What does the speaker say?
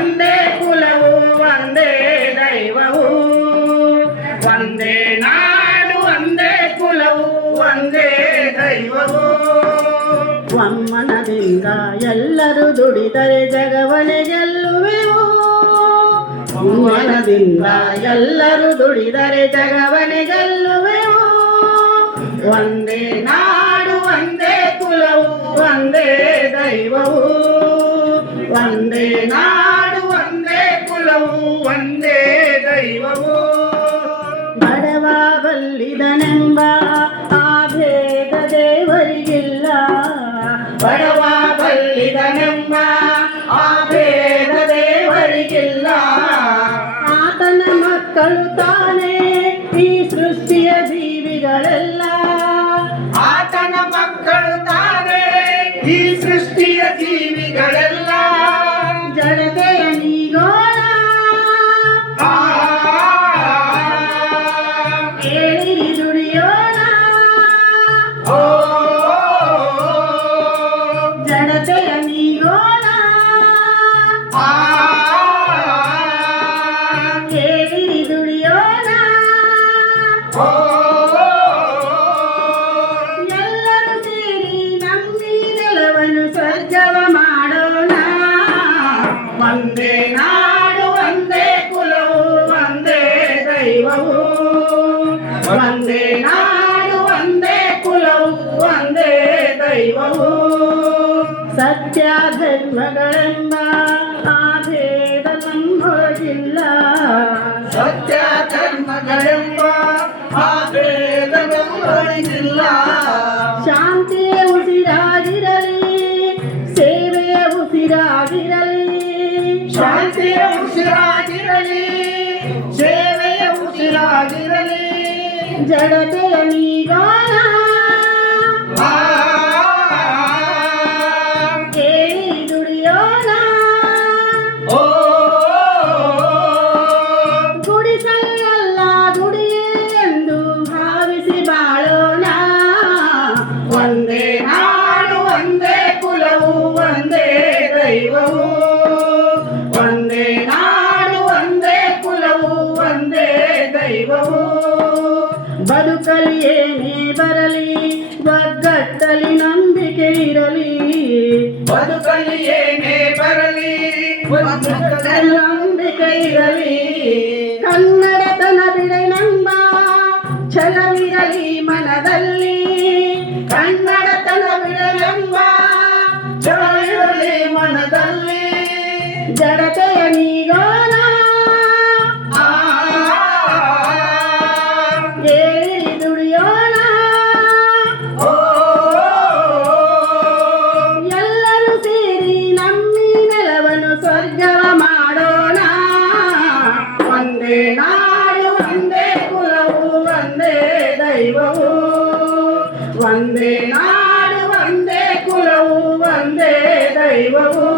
ಒಂದೇ ಕುಲವು ಒಂದೇ ದೈವವು ಒಂದೇ ನಾಡು ಒಂದೇ ಕುಲವು ಒಂದೇ ದೈವವು ಒಮ್ಮನದಿಂದ ಎಲ್ಲರೂ ದುಡಿದರೆ ಜಗವನೆ ಗೆಲ್ಲುವೆವು ಒಮ್ಮನದಿಂದ ಎಲ್ಲರೂ ದುಡಿದರೆ ಜಗವನೆ ಗೆಲ್ಲುವೆವು ಒಂದೇ ನಾಡು ಒಂದೇ ಕುಲವು ಒಂದೇ ದೈವವು ಒಂದೇ ನಾಡು ಬಲ್ಲಿದನೆಂಬ ಆ ಭೇದ ದೇವರಿಗಿಲ್ಲ. ಬಡವ ಬಲ್ಲಿದನೆಂಬ ಆ ಭೇದ ದೇವರಿಗಿಲ್ಲ. ಆತನ ಮಕ್ಕಳು ತಾನೇ ಈ ಸೃಷ್ಟಿಯ ಜೀವಿಗಳೆಲ್ಲ. ಜಡತೆಯ ನೀಗೋಣ ಆ ಕೇಳಿರಿ ದುಡಿಯೋಣ ಓ ಎಲ್ಲರೂ ಸೇರಿ ನಂಬಿ ನೆಲವನ್ನು ಸ್ವರ್ಗವ ಮಾಡೋಣ ಒಂದೇ ನಾಡು ಒಂದೇ ಕುಲವು ಒಂದೇ ದೈವವು ಒಂದೇ ನಾಡು ಒಂದೇ ಕುಲವು ಒಂದೇ ದೈವವು ಸತ್ಯ ಧರ್ಮಗಳೆಂಬ ಆ ಭೇದ ನಮ್ಮೊಳಗಿಲ್ಲ ಸತ್ಯ ಧರ್ಮಗಳೆಂಬ ಆ ಭೇದವೆಂಬರಿಗಿಲ್ಲ ಶಾಂತಿ ಉಸಿರಾಗಿರಲಿ ಸೇವೆ ಉಸಿರಾಗಿರಲಿ. ಶಾಂತಿ ಉಸಿರಾಗಿರಲಿ ಸೇವೆಯ ಉಸಿರಾಗಿರಲಿ. ಜಡತೆಯ ನೀಗೋಣ ಒಂದೇ ನಾಡು ಒಂದೇ ಕುಲವು ಒಂದೇ ದೈವವು ಒಂದೇ ನಾಡು ಒಂದೇ ಕುಲವು ಒಂದೇ ದೈವವು ಬದುಕಲಿ ಏನೇ ಬರಲಿ ಒಗ್ಗಟ್ಟಲಿ ನಂಬಿಕೆ ಇರಲಿ ಬದುಕಲಿ ಏನೇ ಬರಲಿ ಒಗ್ಗಟ್ಟಲಿ ನಂಬಿಕೆ ಇರಲಿ ಕನ್ನಡತನ ಬಿಡೆನೆಂಬ ಛಲವಿರಲಿ నాడు వందే కులవు వందే దైవవు వందే నాడు వందే కులవు వందే దైవవు